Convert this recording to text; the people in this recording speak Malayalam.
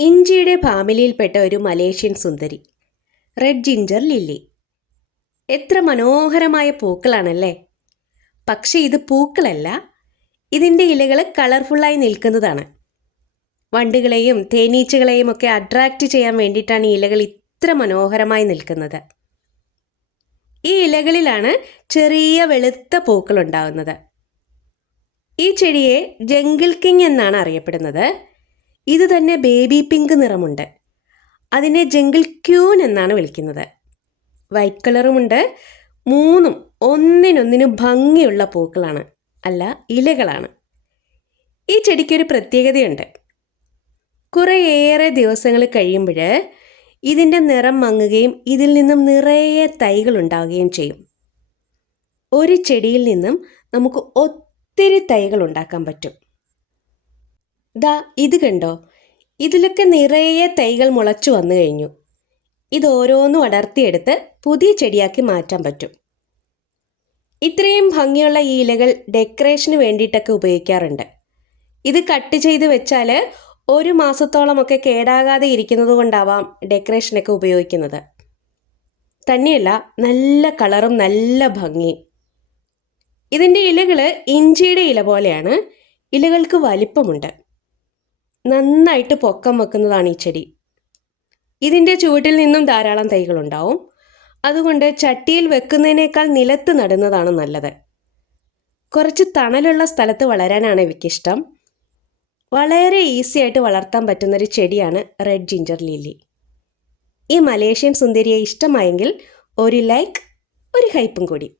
ഇഞ്ചിയുടെ ഫാമിലിയിൽപ്പെട്ട ഒരു മലേഷ്യൻ സുന്ദരി. റെഡ് ജിഞ്ചർ ലില്ലി എത്ര മനോഹരമായ പൂക്കളാണല്ലേ? പക്ഷേ ഇത് പൂക്കളല്ല ഇതിന്റെ ഇലകൾ കളർഫുള്ളായി നിൽക്കുന്നതാണ്. വണ്ടുകളെയും തേനീച്ചകളെയും ഒക്കെ അട്രാക്റ്റ് ചെയ്യാൻ വേണ്ടിയിട്ടാണ് ഈ ഇലകൾ ഇത്ര മനോഹരമായി നിൽക്കുന്നത്. ഈ ഇലകളിലാണ് ചെറിയ വെളുത്ത പൂക്കളുണ്ടാകുന്നത് ഈ ചെടിയെ ജംഗിൾ കിങ് എന്നാണ് അറിയപ്പെടുന്നത്. ഇത് തന്നെ ബേബി പിങ്ക് നിറമുണ്ട്. അതിനെ ജംഗിൾ ക്യൂൻ എന്നാണ് വിളിക്കുന്നത്. വൈറ്റ് കളറുമുണ്ട് മൂന്നും ഒന്നിനൊന്നിനും ഭംഗിയുള്ള പൂക്കളാണ്. അല്ല ഇലകളാണ്. ഈ ചെടിക്കൊരു പ്രത്യേകതയുണ്ട്. കുറേയേറെ ദിവസങ്ങൾ കഴിയുമ്പോൾ ഇതിന്റെ നിറം മങ്ങുകയും ഇതിൽ നിന്നും നിറയെ തൈകൾ ഉണ്ടാവുകയും ചെയ്യും. ഒരു ചെടിയിൽ നിന്നും നമുക്ക് ഒത്തിരി തൈകൾ ഉണ്ടാക്കാൻ പറ്റും. ദാ ഇത് കണ്ടോ? ഇതിലൊക്കെ നിറയെ തൈകൾ മുളച്ചു വന്നു കഴിഞ്ഞു. ഇതോരോന്നും അടർത്തിയെടുത്ത് പുതിയ ചെടിയാക്കി മാറ്റാൻ പറ്റും. ഇത്രയും ഭംഗിയുള്ള ഈ ഇലകൾ ഡെക്കറേഷന് വേണ്ടിയിട്ടൊക്കെ ഉപയോഗിക്കാറുണ്ട്. ഇത് കട്ട് ചെയ്ത് വെച്ചാൽ ഒരു മാസത്തോളമൊക്കെ കേടാകാതെ ഇരിക്കുന്നത് കൊണ്ടാവാം ഡെക്കറേഷനൊക്കെ ഉപയോഗിക്കുന്നത്. തന്നെയല്ല നല്ല കളറും നല്ല ഭംഗി. ഇതിന്റെ ഇലകൾ ഇഞ്ചിയുടെ ഇല പോലെയാണ്. ഇലകൾക്ക് വലിപ്പമുണ്ട്. നന്നായിട്ട് പൊക്കം വെക്കുന്നതാണ് ഈ ചെടി. ഇതിന്റെ ചുവട്ടിൽ നിന്നും ധാരാളം തൈകളുണ്ടാവും അതുകൊണ്ട് ചട്ടിയിൽ വെക്കുന്നതിനേക്കാൾ നിലത്ത് നടുന്നതാണ് നല്ലത്. കുറച്ച് തണലുള്ള സ്ഥലത്ത് വളരാനാണ് ഇവയ്ക്കിഷ്ടം വളരെ ഈസി ആയിട്ട് വളർത്താൻ പറ്റുന്നൊരു ചെടിയാണ് റെഡ് ജിഞ്ചർ ലില്ലി. ഈ മലേഷ്യൻ സുന്ദരിയെ ഇഷ്ടമായെങ്കിൽ ഒരു ലൈക്ക് ഒരു ഹൈപ്പും കൂടി.